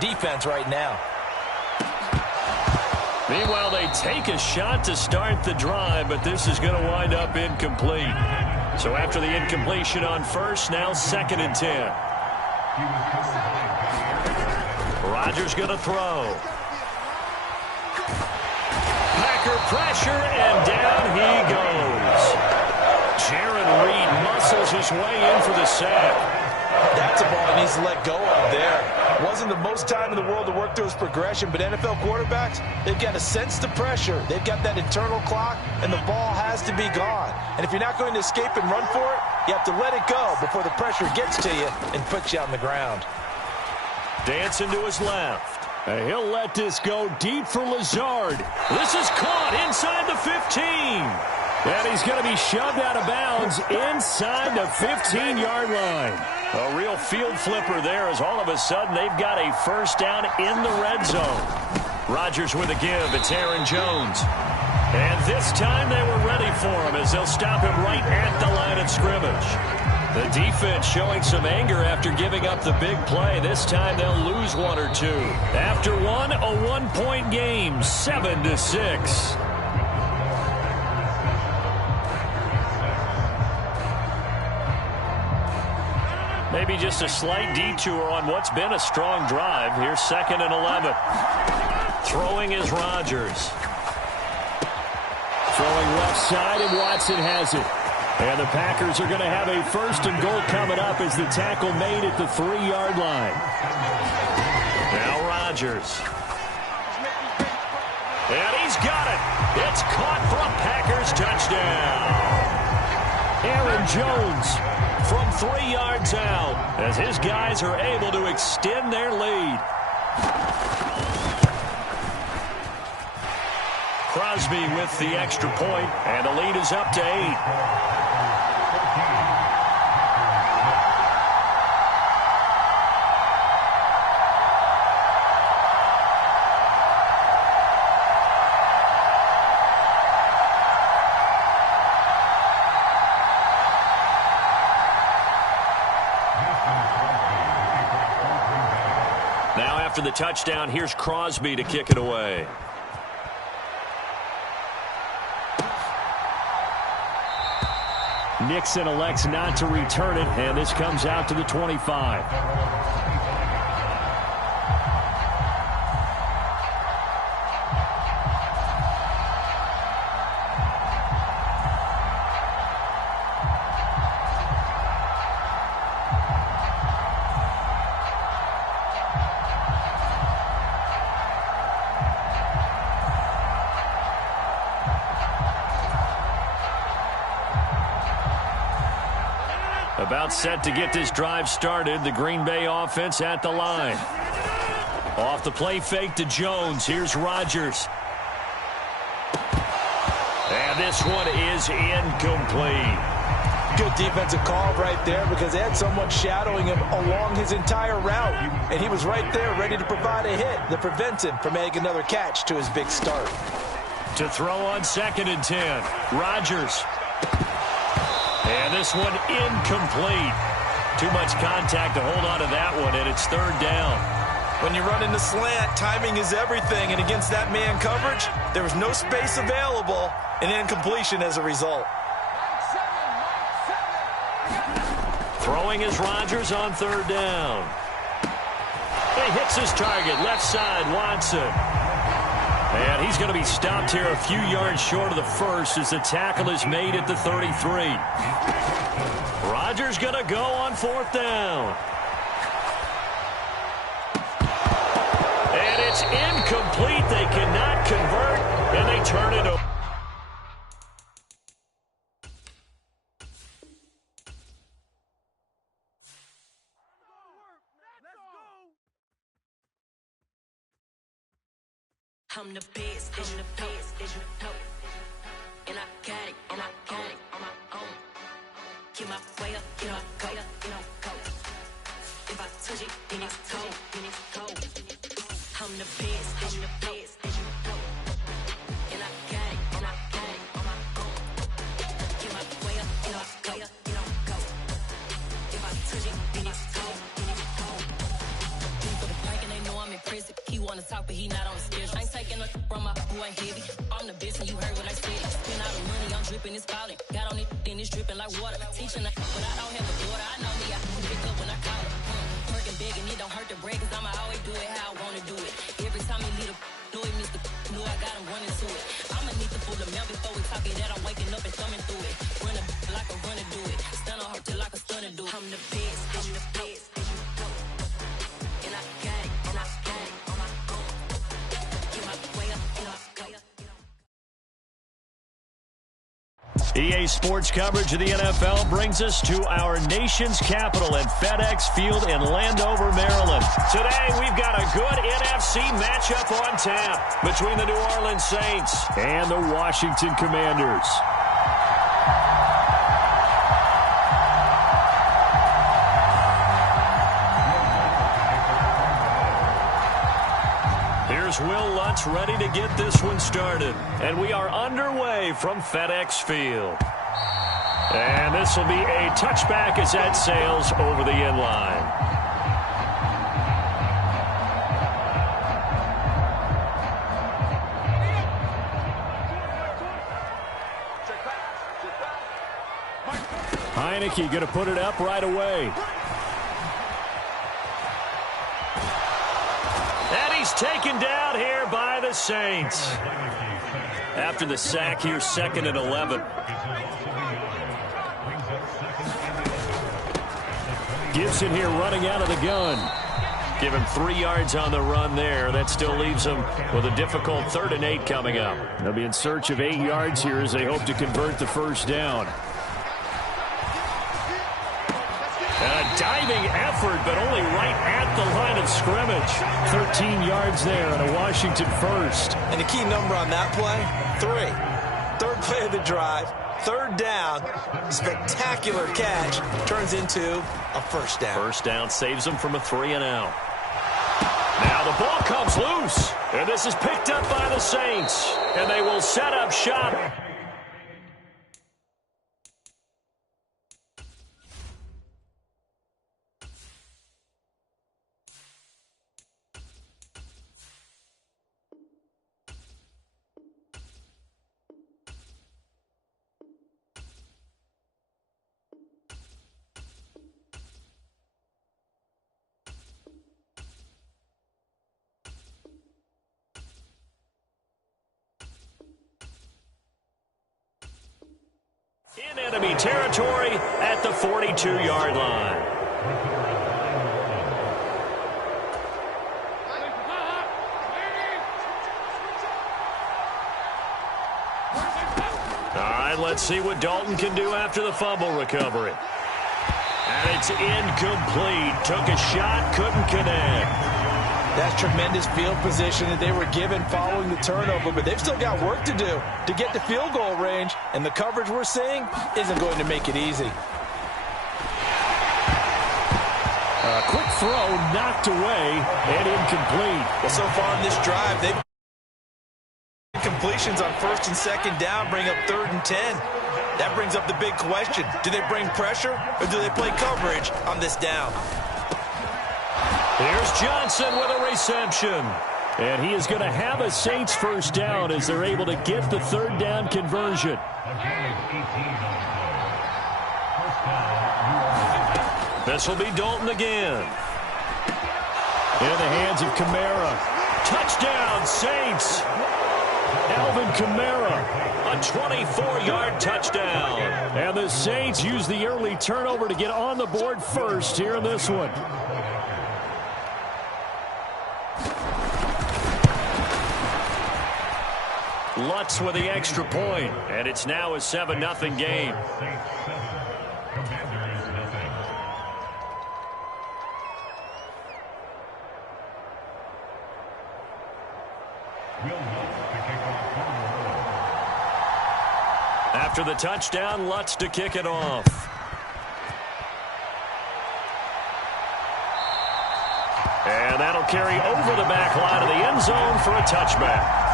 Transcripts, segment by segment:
defense right now. Meanwhile, they take a shot to start the drive, but this is going to wind up incomplete. So after the incompletion on first, now 2nd and 10. Rodgers going to throw. Packer pressure, and down he goes. Jaron Reed muscles his way in for the sack. That's a ball he needs to let go of there. Wasn't the most time in the world to work through his progression, but NFL quarterbacks, they've got to sense the pressure. They've got that internal clock, and the ball has to be gone. And if you're not going to escape and run for it, you have to let it go before the pressure gets to you and puts you on the ground. Dancing to his left. And he'll let this go deep for Lazard. This is caught inside the 15. And he's going to be shoved out of bounds inside the 15-yard line. A real field flipper there, as all of a sudden they've got a first down in the red zone. Rodgers with a give. It's Aaron Jones. And this time they were ready for him as they'll stop him right at the line of scrimmage. The defense showing some anger after giving up the big play. This time they'll lose one or two. After one, a one-point game, 7-6. Maybe just a slight detour on what's been a strong drive. Here's 2nd and 11. Throwing is Rodgers. Throwing left side, and Watson has it. And the Packers are going to have a 1st and goal coming up as the tackle made at the 3-yard line. Now Rodgers. And he's got it. It's caught for a Packers touchdown. Aaron Jones from 3 yards out as his guys are able to extend their lead. Crosby with the extra point, and the lead is up to 8. Now after the touchdown, here's Crosby to kick it away. Nixon elects not to return it, and this comes out to the 25. About set to get this drive started. The Green Bay offense at the line. Off the play fake to Jones. Here's Rodgers. And this one is incomplete. Good defensive call right there because they had someone shadowing him along his entire route. And he was right there ready to provide a hit that prevents him from making another catch to his big start. To throw on 2nd and 10. Rodgers. And this one incomplete. Too much contact to hold on to that one, and it's 3rd down. When you run in the slant, timing is everything, and against that man coverage, there was no space available, and incompletion as a result. Throwing is Rodgers on 3rd down. He hits his target, left side, Watson. And he's going to be stopped here a few yards short of the first as the tackle is made at the 33. Rodgers going to go on 4th down. And it's incomplete. They cannot convert, and they turn it over. I'm the best, and the best, you know. And I got it, on my own. Get my way up, you know, go. If I touch it, then it's cold, I'm the best, you know. And I got it, on my own. Get my way up, you know, go. If I touch it, then it's cold, People the park and they know I'm in talk, but he not on the schedule. I ain't taking no from my boy heavy. I'm the best, and you heard what I said. Spend all the money, I'm dripping, it's falling. Got on it, then it's dripping like water. Teaching her, but I don't have a daughter. I know me, I can pick up when I call her. Working big, and it don't hurt to break, cause I'ma always do it how I wanna do it. Every time he lead a know it means the know I got him running to it. I'ma need the full amount before we talk it that I'm waking up and thumbing through it. Run a like a runner do it. Stun on her till like a stunner do it. I'm the best, I'm the best, and I got it, and I got it on my own. Get my way up, get up, go. EA Sports coverage of the NFL brings us to our nation's capital at FedEx Field in Landover, Maryland. Today, we've got a good NFC matchup on tap between the New Orleans Saints and the Washington Commanders. Here's Will Lutz ready to get this one started. And we are underway from FedEx Field. And this will be a touchback as that sails over the end line. Heineke going to put it up right away. And he's taken down here by the Saints. After the sack here, 2nd and 11. Gibson here running out of the gun. Give him 3 yards on the run there. That still leaves him with a difficult 3rd and 8 coming up. They'll be in search of 8 yards here as they hope to convert the first down. And a diving effort, but only right at the line of scrimmage. 13 yards there and a Washington first. And the key number on that play, 3. 3rd play of the drive, 3rd down, spectacular catch, turns into a first down. First down saves them from a 3 and out. Now the ball comes loose, and this is picked up by the Saints, and they will set up shop. In enemy territory at the 42-yard line. All right, let's see what Dalton can do after the fumble recovery. And it's incomplete. Took a shot, couldn't connect. That's tremendous field position that they were given following the turnover, but they've still got work to do to get to field goal range, and the coverage we're seeing isn't going to make it easy. A quick throw knocked away and incomplete. Well, so far in this drive, they've completions on 1st and 2nd down, bring up 3rd and 10. That brings up the big question. Do they bring pressure or do they play coverage on this down? Here's Johnson with a reception. And he is going to have a Saints first down as they're able to get the 3rd down conversion. This will be Dalton again. In the hands of Kamara. Touchdown, Saints. Alvin Kamara, a 24-yard touchdown. And the Saints use the early turnover to get on the board first here in this one. Lutz with the extra point, and it's now a 7-0 game. After the touchdown, Lutz to kick it off. And that'll carry over the back line of the end zone for a touchback.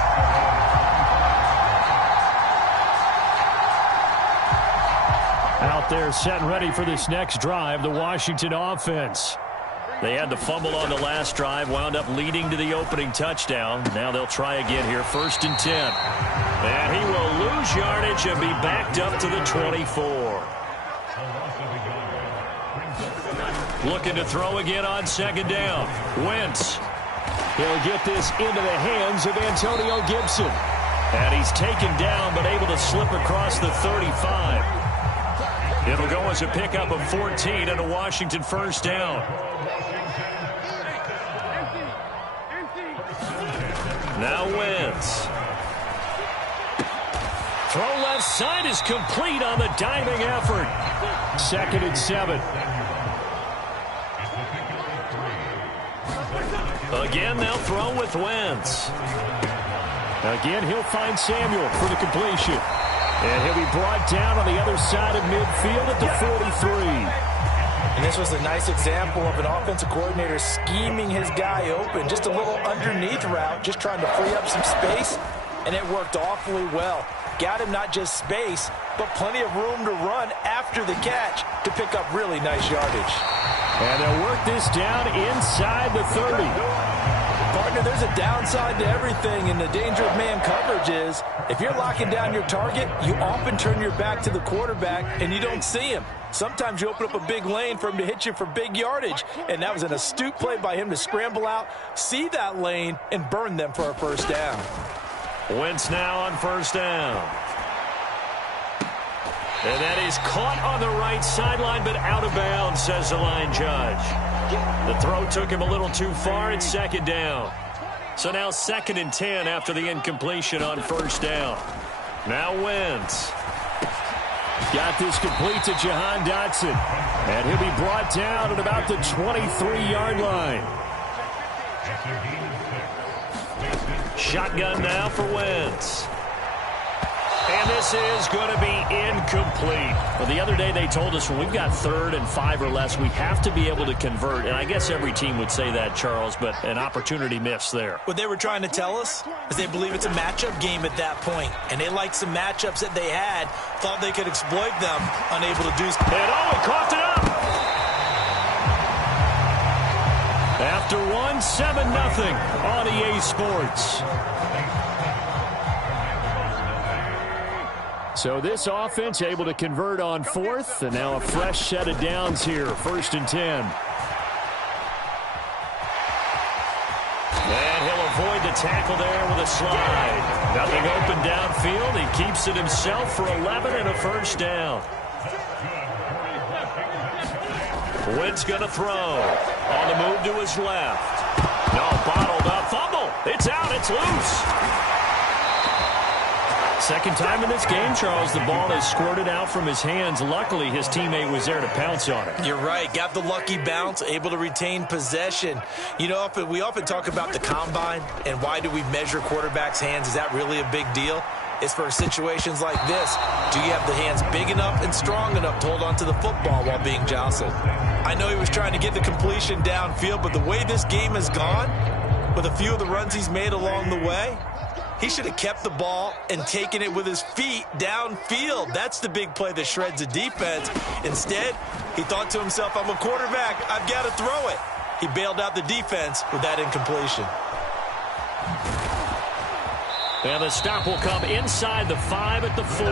Out there set and ready for this next drive, the Washington offense. They had the fumble on the last drive, wound up leading to the opening touchdown. Now they'll try again here, 1st and 10. And he will lose yardage and be backed up to the 24. Looking to throw again on 2nd down. Wentz. He'll get this into the hands of Antonio Gibson. And he's taken down but able to slip across the 35. It'll go as a pickup of 14 and a Washington 1st down. Now Wentz. Throw left side is complete on the diving effort. 2nd and 7. Again, they'll throw with Wentz. Again, he'll find Samuel for the completion. And he'll be brought down on the other side of midfield at the 43. And this was a nice example of an offensive coordinator scheming his guy open. Just a little underneath route, just trying to free up some space. And it worked awfully well. Got him not just space, but plenty of room to run after the catch to pick up really nice yardage. And they'll work this down inside the 30. Partner, there's a downside to everything, and the danger of man coverage is if you're locking down your target, you often turn your back to the quarterback and you don't see him. Sometimes you open up a big lane for him to hit you for big yardage, and that was an astute play by him to scramble out, see that lane, and burn them for a 1st down. Wentz now on 1st down. And that is caught on the right sideline, but out of bounds, says the line judge. The throw took him a little too far. It's 2nd down. So now 2nd and 10 after the incompletion on 1st down. Now Wentz. Got this complete to Jahan Dotson. And he'll be brought down at about the 23-yard line. Shotgun now for Wentz. And this is going to be incomplete. Well, the other day they told us when we've got 3rd and 5 or less, we have to be able to convert. And I guess every team would say that, Charles, but an opportunity missed there. What they were trying to tell us is they believe it's a matchup game at that point. And they liked some matchups that they had, thought they could exploit them, unable to do so. And he coughed it up. After 7-0 on EA Sports. So this offense able to convert on 4th, and now a fresh set of downs here, 1st and 10. And he'll avoid the tackle there with a slide. Nothing open downfield. He keeps it himself for 11 and a 1st down. Wentz going to throw. On the move to his left. No, bottled up. Fumble. It's out. It's loose. 2nd time in this game, Charles, the ball is squirted out from his hands. Luckily, his teammate was there to pounce on it. You're right. Got the lucky bounce, able to retain possession. You know, we often talk about the combine and why do we measure quarterbacks' hands. Is that really a big deal? It's for situations like this. Do you have the hands big enough and strong enough to hold onto the football while being jostled? I know he was trying to get the completion downfield, but the way this game has gone, with a few of the runs he's made along the way, he should have kept the ball and taken it with his feet downfield. That's the big play that shreds the defense. Instead, he thought to himself, I'm a quarterback. I've got to throw it. He bailed out the defense with that incompletion. And the stop will come inside the 5 at the 4.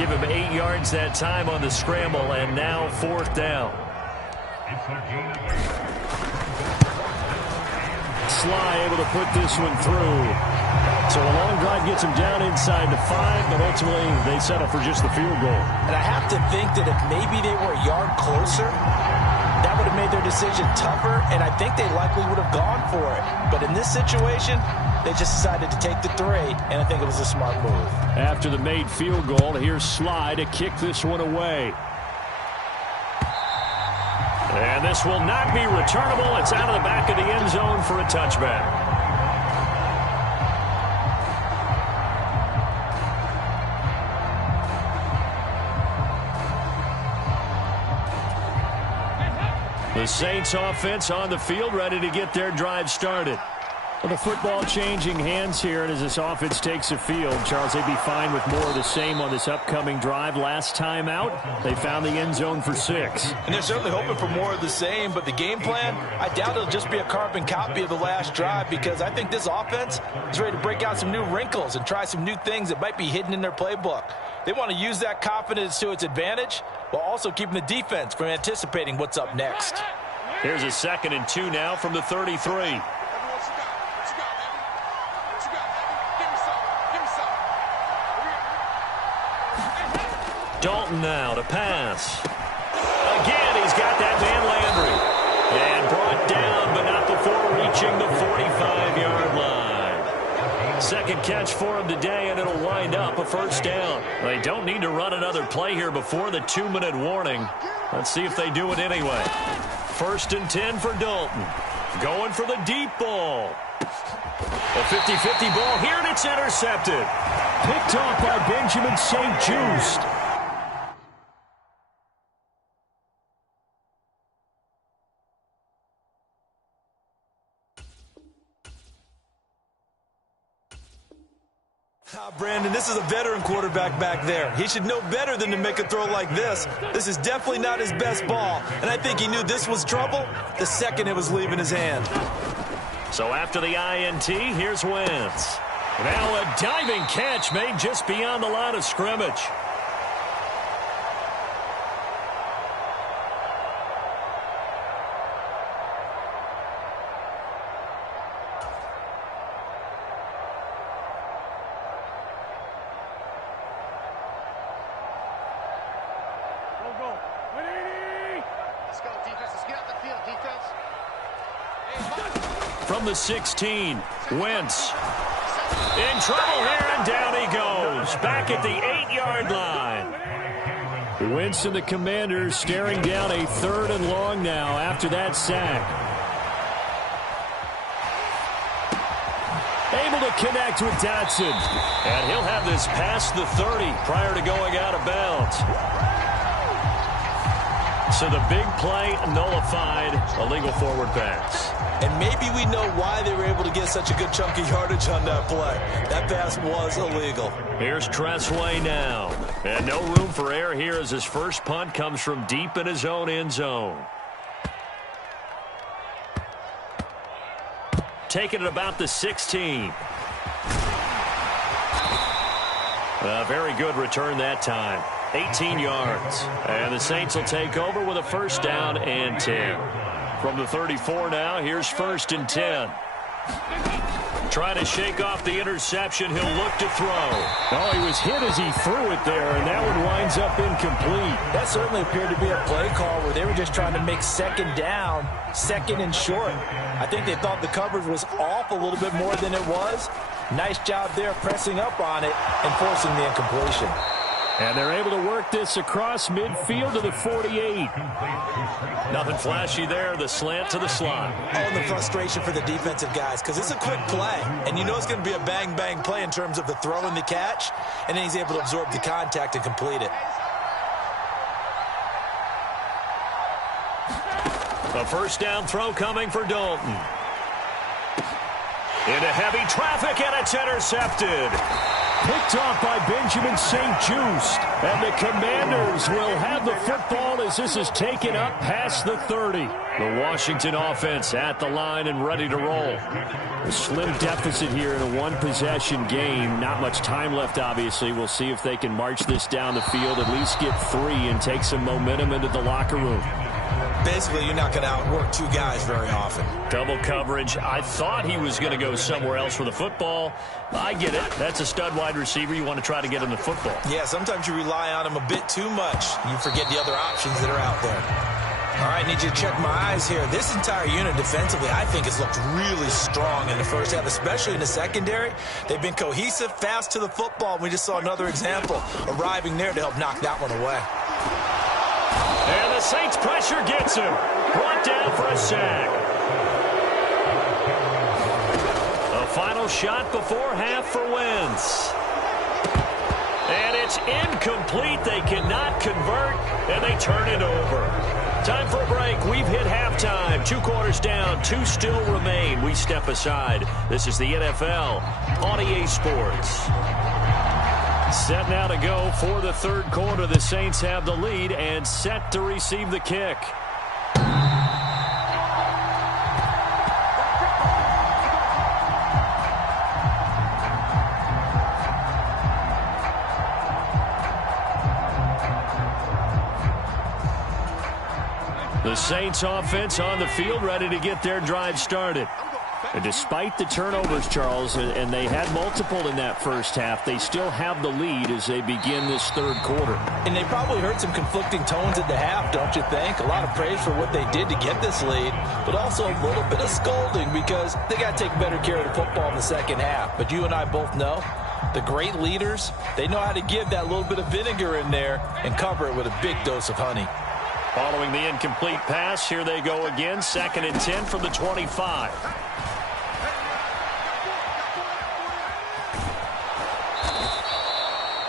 Give him 8 yards that time on the scramble, and now 4th down. Sly able to put this one through. So a long drive gets him down inside the 5, but ultimately they settle for just the field goal. And I have to think that if maybe they were a yard closer, that would have made their decision tougher, and I think they likely would have gone for it. But in this situation, they just decided to take the 3, and I think it was a smart move. After the made field goal, here's Sly to kick this one away. And this will not be returnable. It's out of the back of the end zone for a touchback. The Saints offense on the field, ready to get their drive started. Well, the football changing hands here, and as this offense takes the field, Charles, they'd be fine with more of the same on this upcoming drive. Last time out, they found the end zone for 6. And they're certainly hoping for more of the same, but the game plan, I doubt it'll just be a carbon copy of the last drive, because I think this offense is ready to break out some new wrinkles and try some new things that might be hidden in their playbook. They want to use that confidence to its advantage while also keeping the defense from anticipating what's up next. Here's a 2nd and 2 now from the 33. Dalton now to pass. Again, he's got that man Landry. And brought down, but not before reaching the 45-yard line. Second catch for him today, and it'll wind up a first down. They don't need to run another play here before the 2-minute warning. Let's see if they do it anyway. 1st and 10 for Dalton. Going for the deep ball. A 50-50 ball here, and it's intercepted. Picked off by Benjamin St-Juste. Brandon, this is a veteran quarterback back there. He should know better than to make a throw like this. This is definitely not his best ball, and I think he knew this was trouble the second it was leaving his hand. So after the INT, here's Wentz. Now a diving catch made just beyond the line of scrimmage. From the 16, Wentz in trouble here, and down he goes. Back at the 8-yard line. Wentz and the Commanders staring down a 3rd and long now after that sack. Able to connect with Dotson. And he'll have this past the 30 prior to going out of bounds. So the big play nullified, a legal forward pass. And maybe we know why they were able to get such a good chunk of yardage on that play. That pass was illegal. Here's Tressway now. And no room for error here as his first punt comes from deep in his own end zone. Taking it about the 16. A very good return that time. 18 yards. And the Saints will take over with a first down and 10. From the 34 now, here's 1st and 10. Trying to shake off the interception. He'll look to throw. Oh, he was hit as he threw it there, and that one winds up incomplete. That certainly appeared to be a play call where they were just trying to make 2nd down, 2nd and short. I think they thought the coverage was off a little bit more than it was. Nice job there pressing up on it and forcing the incompletion. And they're able to work this across midfield to the 48. Nothing flashy there. The slant to the slot. Oh, and the frustration for the defensive guys, because it's a quick play. And you know it's going to be a bang-bang play in terms of the throw and the catch. And then he's able to absorb the contact and complete it. A first down throw coming for Dalton. Into heavy traffic, and it's intercepted. Picked off by Benjamin St-Juste. And the Commanders will have the football as this is taken up past the 30. The Washington offense at the line and ready to roll. A slim deficit here in a one-possession game. Not much time left, obviously. We'll see if they can march this down the field, at least get 3 and take some momentum into the locker room. Basically, you're not going to outwork 2 guys very often. Double coverage. I thought he was going to go somewhere else for the football. I get it. That's a stud wide receiver. You want to try to get him the football. Yeah, sometimes you rely on him a bit too much. You forget the other options that are out there. All right, need you to check my eyes here. This entire unit defensively, I think, has looked really strong in the first half, especially in the secondary. They've been cohesive, fast to the football. We just saw another example arriving there to help knock that one away. And the Saints pressure gets him. Brought down for a sack. A final shot before half for Wentz. And it's incomplete. They cannot convert, and they turn it over. Time for a break. We've hit halftime. 2 quarters down. 2 still remain. We step aside. This is the NFL on EA Sports. Set now to go for the third quarter. The Saints have the lead and set to receive the kick. The Saints offense on the field, ready to get their drive started. And despite the turnovers, Charles, and they had multiple in that first half, they still have the lead as they begin this third quarter. And they probably heard some conflicting tones at the half, don't you think? A lot of praise for what they did to get this lead, but also a little bit of scolding because they got to take better care of the football in the second half. But you and I both know the great leaders, they know how to give that little bit of vinegar in there and cover it with a big dose of honey. Following the incomplete pass, here they go again. 2nd and 10 from the 25.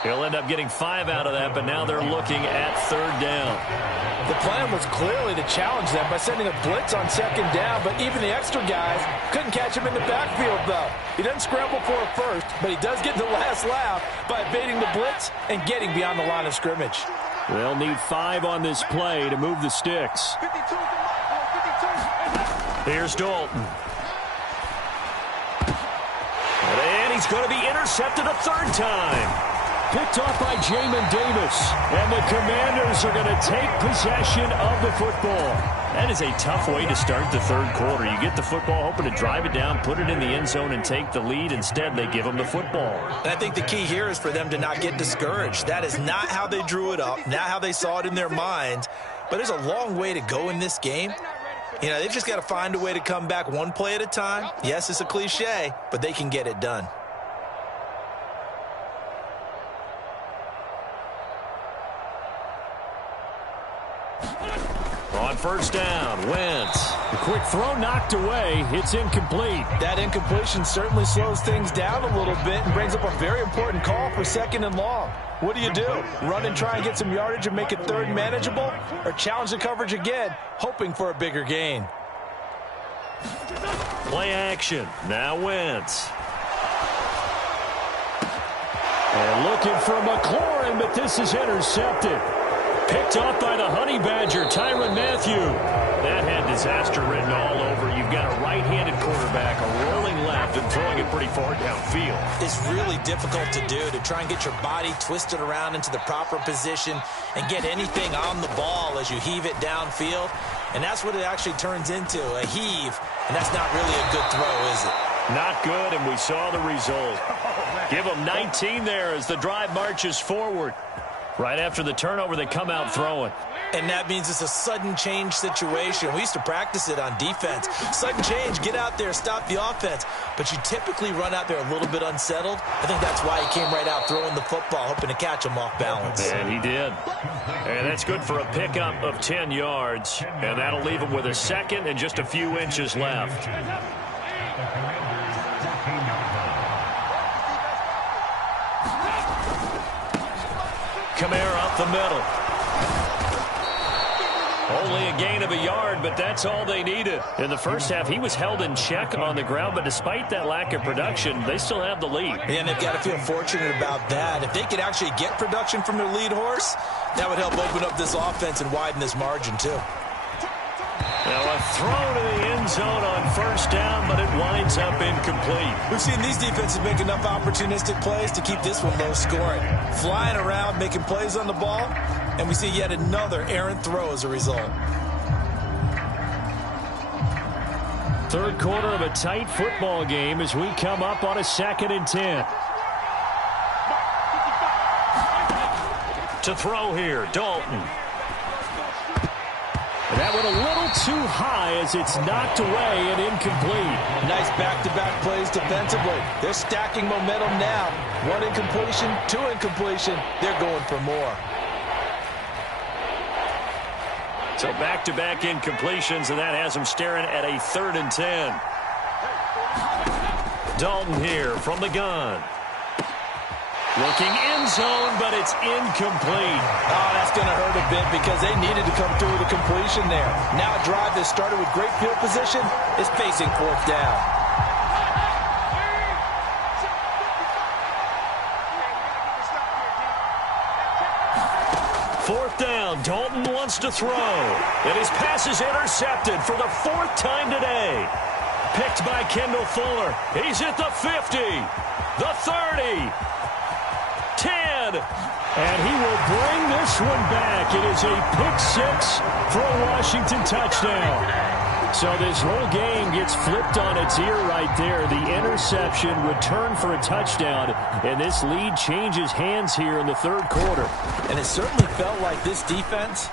He'll end up getting 5 out of that, but now they're looking at 3rd down. The plan was clearly to challenge them by sending a blitz on 2nd down, but even the extra guys couldn't catch him in the backfield, though. He doesn't scramble for a first, but he does get the last laugh by evading the blitz and getting beyond the line of scrimmage. They'll need 5 on this play to move the sticks. Here's Dalton. And he's going to be intercepted a 3rd time. Picked off by Jamin Davis. And the Commanders are going to take possession of the football. That is a tough way to start the third quarter. You get the football, hoping to drive it down, put it in the end zone, and take the lead. Instead, they give them the football. And I think the key here is for them to not get discouraged. That is not how they drew it up, not how they saw it in their minds. But there's a long way to go in this game. You know, they've just got to find a way to come back one play at a time. Yes, it's a cliche, but they can get it done. On 1st down, Wentz. A quick throw knocked away. It's incomplete. That incompletion certainly slows things down a little bit and brings up a very important call for 2nd and long. What do? Run and try and get some yardage and make it 3rd manageable? Or challenge the coverage again, hoping for a bigger gain? Play action. Now Wentz. And looking for McLaurin, but this is intercepted. Picked off by the Honey Badger, Tyrann Mathieu. That had disaster written all over. You've got a right-handed quarterback, a rolling left, and throwing it pretty far downfield. It's really difficult to do, to try and get your body twisted around into the proper position and get anything on the ball as you heave it downfield. And that's what it actually turns into, a heave. And that's not really a good throw, is it? Not good, and we saw the result. Give them 19 there as the drive marches forward. Right after the turnover, they come out throwing. And that means it's a sudden change situation. We used to practice it on defense. Sudden change, get out there, stop the offense. But you typically run out there a little bit unsettled. I think that's why he came right out throwing the football, hoping to catch him off balance. And he did. And that's good for a pickup of 10 yards. And that'll leave him with a 2nd and just a few inches left. Kamara up the middle. Only a gain of a yard, but that's all they needed. In the first half, he was held in check on the ground, but despite that lack of production, they still have the lead. And they've got to feel fortunate about that. If they could actually get production from their lead horse, that would help open up this offense and widen this margin, too. Now a throw to the end zone on 1st down, but it winds up incomplete. We've seen these defenses make enough opportunistic plays to keep this one low scoring. Flying around, making plays on the ball, and we see yet another errant throw as a result. Third quarter of a tight football game as we come up on a 2nd and 10. To throw here, Dalton. That went a little too high as it's knocked away and incomplete. Nice back-to-back plays defensively. They're stacking momentum now. 1 incompletion, 2 incompletion. They're going for more. So back-to-back incompletions, and that has them staring at a 3rd and 10. Dalton here from the gun. Looking end zone, but it's incomplete. Oh, that's going to hurt a bit because they needed to come through with a completion there. Now a drive that started with great field position is facing fourth down. Fourth down, Dalton wants to throw. And his pass is intercepted for the fourth time today. Picked by Kendall Fuller. He's at the 50, the 30, 10. And he will bring this one back. It is a pick six for a Washington touchdown. So this whole game gets flipped on its ear right there. The interception, return for a touchdown, and this lead changes hands here in the third quarter. And it certainly felt like this defense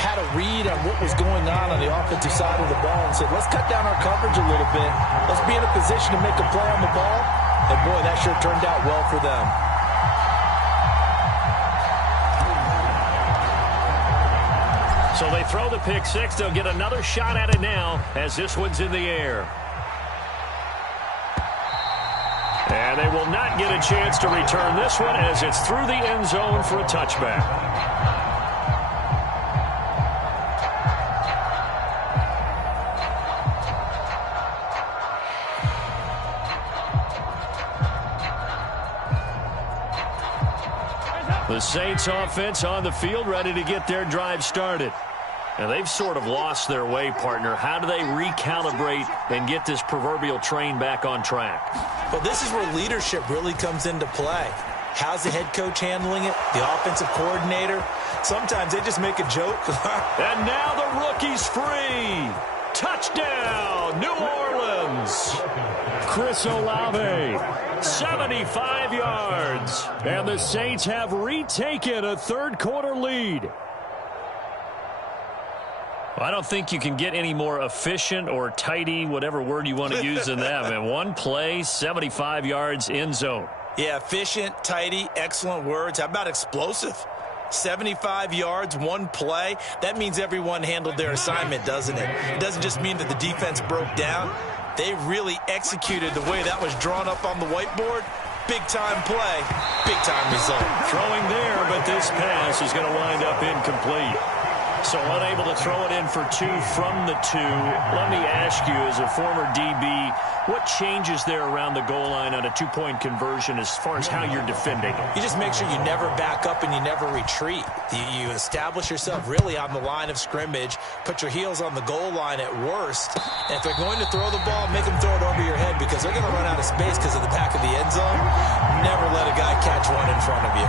had a read on what was going on the offensive side of the ball and said, let's cut down our coverage a little bit. Let's be in a position to make a play on the ball. And boy, that sure turned out well for them. So they throw the pick six. They'll get another shot at it now as this one's in the air. And they will not get a chance to return this one as it's through the end zone for a touchback. The Saints offense on the field ready to get their drive started. And they've sort of lost their way, partner. How do they recalibrate and get this proverbial train back on track? Well, this is where leadership really comes into play. How's the head coach handling it? The offensive coordinator? Sometimes they just make a joke. And now the rookie's free. Touchdown, New Orleans. Chris Olave, 75 yards. And the Saints have retaken a third quarter lead. I don't think you can get any more efficient or tidy, whatever word you want to use in that. Man, one play, 75 yards, end zone. Yeah, efficient, tidy, excellent words. How about explosive? 75 yards, one play. That means everyone handled their assignment, doesn't it? It doesn't just mean that the defense broke down. They really executed the way that was drawn up on the whiteboard. Big-time play, big-time result. Throwing there, but this pass is going to wind up incomplete. So unable to throw it in for two from the two. Let me ask you, as a former DB, what changes there around the goal line on a two-point conversion as far as how you're defending? You just make sure you never back up and you never retreat. You establish yourself really on the line of scrimmage, put your heels on the goal line at worst, and if they're going to throw the ball, make them throw it over your head because they're going to run out of space because of the back of the end zone. Never let a guy catch one in front of you.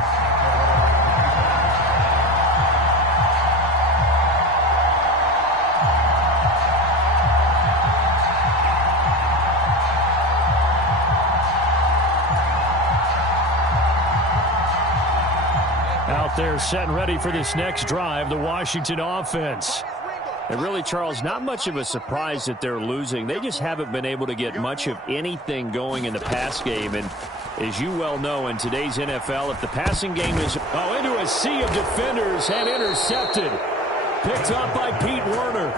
Out there set and ready for this next drive, the Washington offense. And really, Charles, not much of a surprise that they're losing. They just haven't been able to get much of anything going in the pass game. And as you well know, in today's NFL, if the passing game is into a sea of defenders and intercepted. Picked up by Pete Werner.